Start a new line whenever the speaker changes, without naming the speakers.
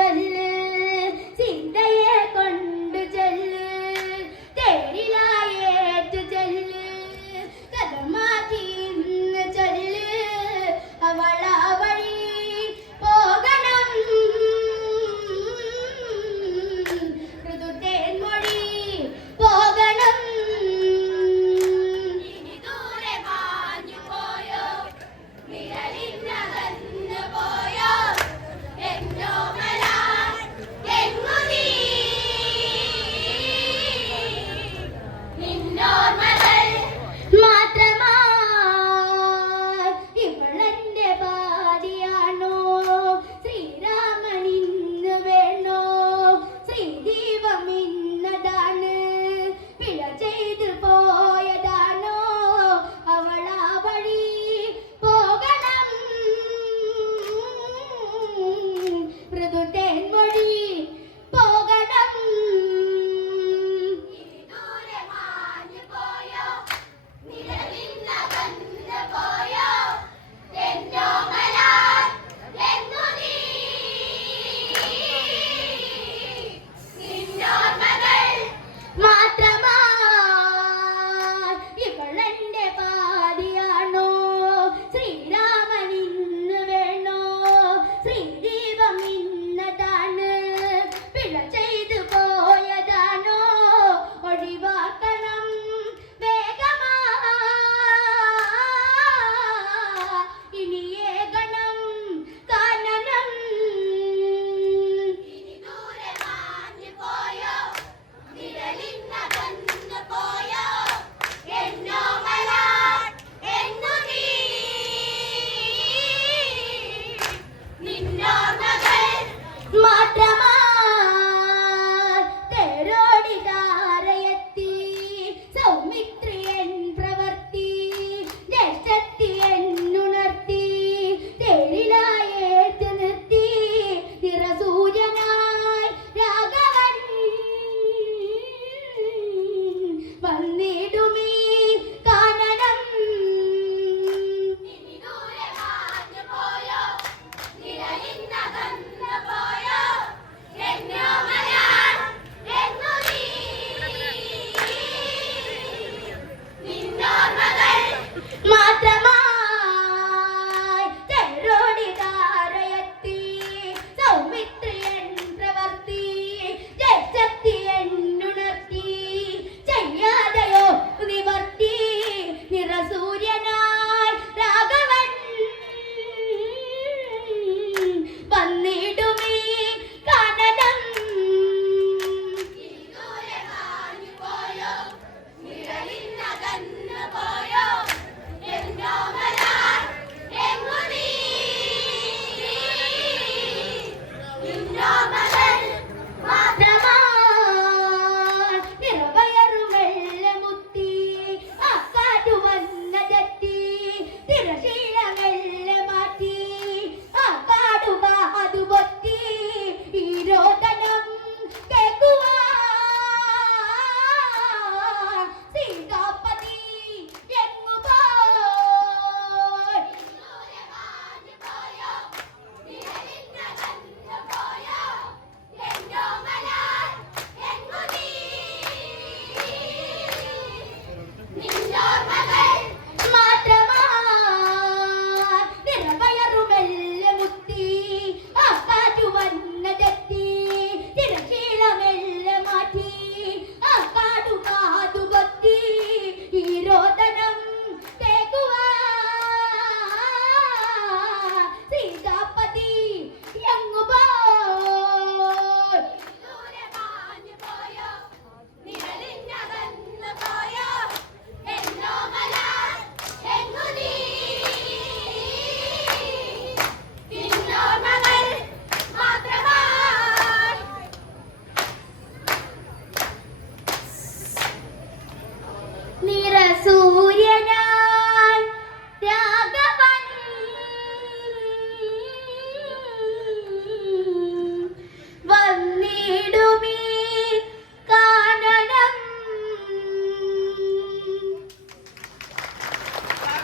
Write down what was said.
Australia.